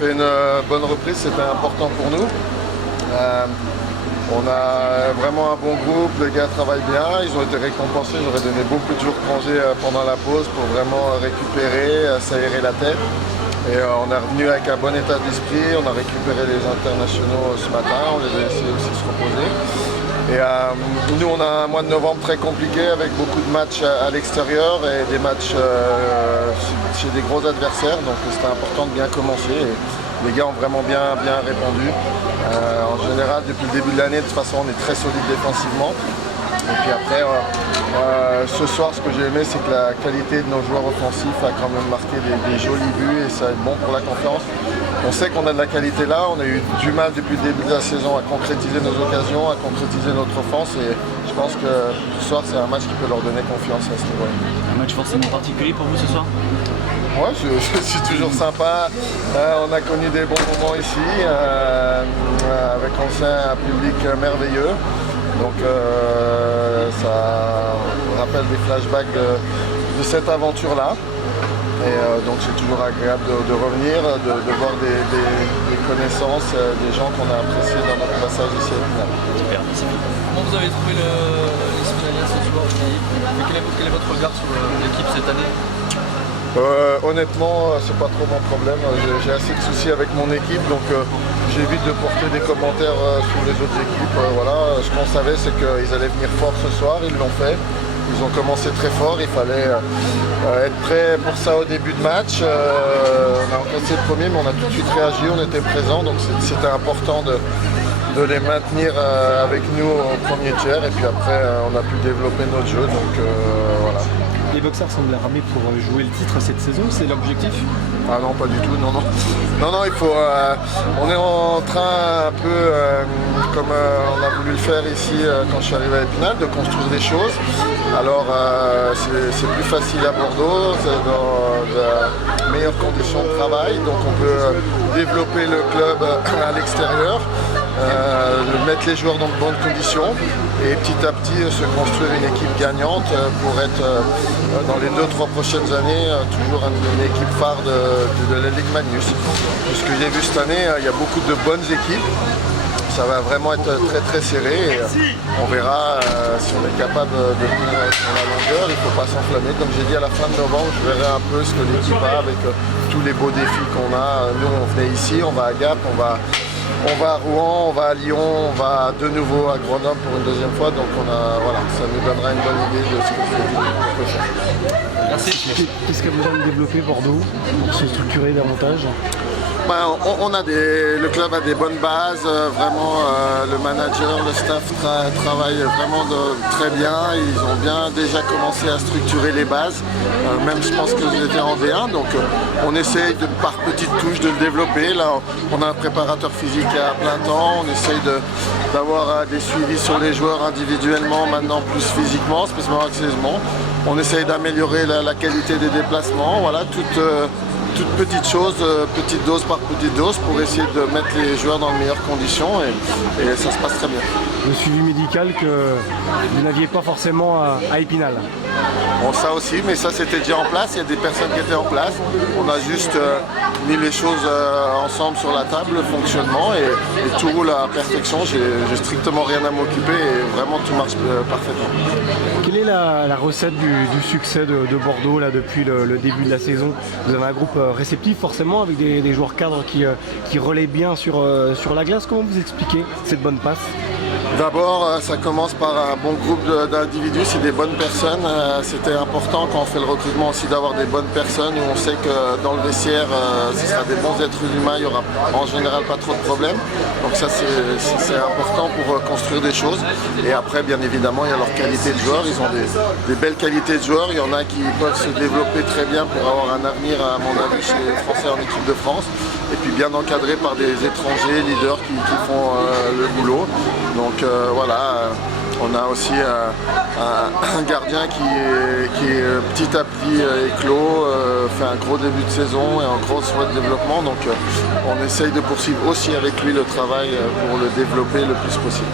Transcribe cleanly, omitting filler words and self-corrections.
C'est une bonne reprise, c'était important pour nous. On a vraiment un bon groupe, les gars travaillent bien, ils ont été récompensés, j'aurais donné beaucoup de jours de congé pendant la pause pour vraiment récupérer, s'aérer la tête. Et on est revenu avec un bon état d'esprit, on a récupéré les internationaux ce matin, on les a laissés aussi se reposer. Et nous on a un mois de novembre très compliqué avec beaucoup de matchs à l'extérieur et des matchs chez des gros adversaires, donc c'était important de bien commencer. Et les gars ont vraiment bien répondu. En général, depuis le début de l'année, de toute façon, on est très solide défensivement. Et puis après, ce soir, ce que j'ai aimé, c'est que la qualité de nos joueurs offensifs a quand même marqué des jolis buts et ça va être bon pour la confiance. On sait qu'on a de la qualité là, on a eu du mal depuis le début de la saison à concrétiser nos occasions, à concrétiser notre offense et je pense que ce soir, c'est un match qui peut leur donner confiance à ce niveau-là. Un match forcément particulier pour vous ce soir? Ouais, c'est toujours sympa. On a connu des bons moments ici, avec un public merveilleux. Donc ça rappelle des flashbacks de cette aventure-là. Et donc c'est toujours agréable de revenir, de voir des connaissances, des gens qu'on a appréciés dans notre passage ici à Épinal. Super, merci. Comment vous avez trouvé les Spinaliens ce soir? Quel est votre regard sur l'équipe cette année? Honnêtement, c'est pas trop mon problème. J'ai assez de soucis avec mon équipe, donc j'évite de porter des commentaires sur les autres équipes. Voilà. Ce qu'on savait, c'est qu'ils allaient venir fort ce soir, ils l'ont fait. Ils ont commencé très fort, il fallait être prêt pour ça au début de match. On a encaissé le premier, mais on a tout de suite réagi, on était présents, donc c'était important de les maintenir avec nous au premier tiers. Et puis après, on a pu développer notre jeu, donc voilà. Les Boxers semblent armés pour jouer le titre cette saison, c'est l'objectif? Ah non, pas du tout, non. Non, il faut... on est en train un peu, comme on a voulu le faire ici quand je suis arrivé à Épinal, de construire des choses. Alors c'est plus facile à Bordeaux, c'est dans de meilleures conditions de travail, donc on peut développer le club à l'extérieur. Mettre les joueurs dans de bonnes conditions et petit à petit se construire une équipe gagnante pour être dans les 2-3 prochaines années toujours une équipe phare de la Ligue Magnus. Ce que j'ai vu cette année, il y a beaucoup de bonnes équipes. Ça va vraiment être très serré et on verra si on est capable de tenir sur la longueur. Il ne faut pas s'enflammer. Comme j'ai dit, à la fin de novembre, je verrai un peu ce que l'équipe a avec tous les beaux défis qu'on a. Nous, on venait ici, on va à Gap, on va à Rouen, on va à Lyon, on va de nouveau à Grenoble pour une deuxième fois. Donc voilà, ça nous donnera une bonne idée de ce que on peut faire. Merci. Qu'est-ce qu'a besoin de développer Bordeaux pour se structurer davantage? Le club a des bonnes bases, vraiment le manager, le staff travaille vraiment très bien. Ils ont bien déjà commencé à structurer les bases, même je pense qu'ils étaient en V1, donc on essaye par petites touches de le développer. Là on a un préparateur physique à plein temps, on essaye d'avoir des suivis sur les joueurs individuellement, maintenant plus physiquement, spécialement accessoirement. On essaye d'améliorer la qualité des déplacements, voilà, toute petite chose, petite dose par petite dose pour essayer de mettre les joueurs dans de meilleures conditions et ça se passe très bien. Le suivi médical que vous n'aviez pas forcément à Épinal? Bon, ça aussi, mais ça c'était déjà en place, il y a des personnes qui étaient en place. On a juste mis les choses ensemble sur la table, le fonctionnement et tout roule à perfection. J'ai strictement rien à m'occuper et vraiment tout marche parfaitement. Quelle est la recette du succès de Bordeaux là, depuis le début de la saison? Vous avez un groupe réceptif forcément avec des joueurs cadres qui relaient bien sur la glace. Comment vous expliquez cette bonne passe? D'abord, ça commence par un bon groupe d'individus, c'est des bonnes personnes. C'était important quand on fait le recrutement aussi d'avoir des bonnes personnes où on sait que dans le vestiaire, ce sera des bons êtres humains, il n'y aura en général pas trop de problèmes. Donc ça, c'est important pour construire des choses. Et après, bien évidemment, il y a leur qualité de joueurs. Ils ont des belles qualités de joueurs. Il y en a qui peuvent se développer très bien pour avoir un avenir, à mon avis, chez les Français en équipe de France. Et puis bien encadrés par des étrangers, leaders qui font le boulot. Donc voilà, on a aussi un gardien qui est petit à petit éclos, fait un gros début de saison et un gros souhait de développement. Donc on essaye de poursuivre aussi avec lui le travail pour le développer le plus possible.